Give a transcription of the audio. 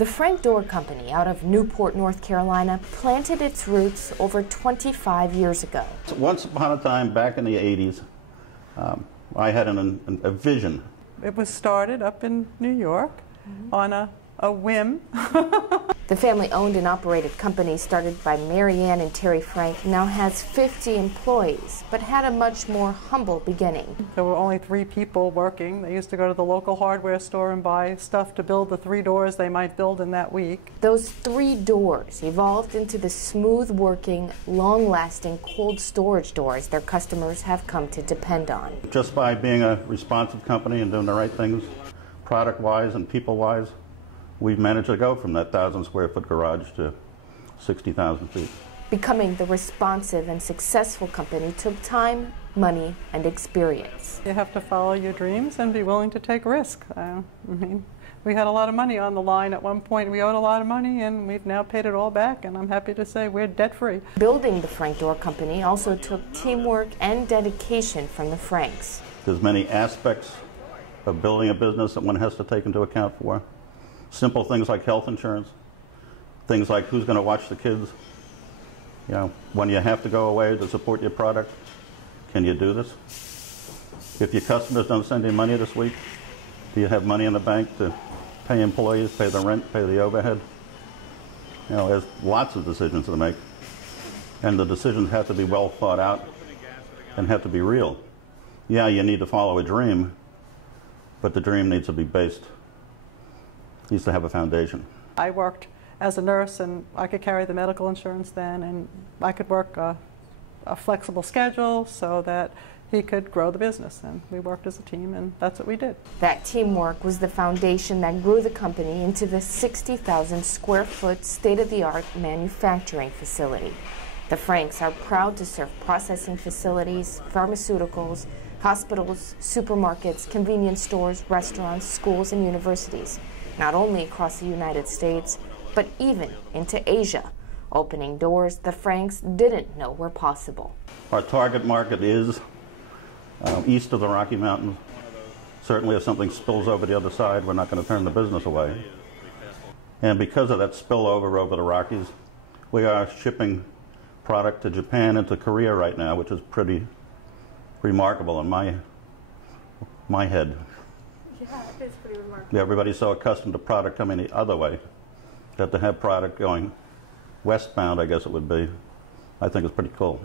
The Frank Door Company out of Newport, North Carolina, planted its roots over 25 years ago. Once upon a time, back in the 80s, I had a vision. It was started up in New York on a whim. The family-owned and operated company, started by Mary Ann and Terry Frank, now has 50 employees, but had a much more humble beginning. There were only 3 people working. They used to go to the local hardware store and buy stuff to build the 3 doors they might build in that week. Those 3 doors evolved into the smooth-working, long-lasting cold storage doors their customers have come to depend on. Just by being a responsive company and doing the right things, product-wise and people-wise, we've managed to go from that 1,000-square-foot garage to 60,000 feet. Becoming the responsive and successful company took time, money, and experience. You have to follow your dreams and be willing to take risk. We had a lot of money on the line at one point. We owed a lot of money, and we've now paid it all back, and I'm happy to say we're debt-free. Building the Frank Door Company also took teamwork and dedication from the Franks. There's many aspects of building a business that one has to take into account for. Simple things like health insurance, things like who's going to watch the kids. You know, when you have to go away to support your product, can you do this? If your customers don't send you money this week, do you have money in the bank to pay employees, pay the rent, pay the overhead? You know, there's lots of decisions to make, and the decisions have to be well thought out and have to be real. Yeah, you need to follow a dream, but the dream needs to be based. Needs to have a foundation. I worked as a nurse, and I could carry the medical insurance then, and I could work a flexible schedule so that he could grow the business, and we worked as a team, and that's what we did. That teamwork was the foundation that grew the company into the 60,000-square-foot state-of-the-art manufacturing facility. The Franks are proud to serve processing facilities, pharmaceuticals, hospitals, supermarkets, convenience stores, restaurants, schools, and universities, not only across the United States, but even into Asia, opening doors the Franks didn't know were possible. Our target market is east of the Rocky Mountains. Certainly if something spills over the other side, we're not going to turn the business away. And because of that spillover over the Rockies, we are shipping product to Japan and to Korea right now, which is pretty remarkable in my head. Yeah, it is pretty remarkable. Everybody's so accustomed to product coming the other way that to have product going westbound, I guess it would be, I think it's pretty cool.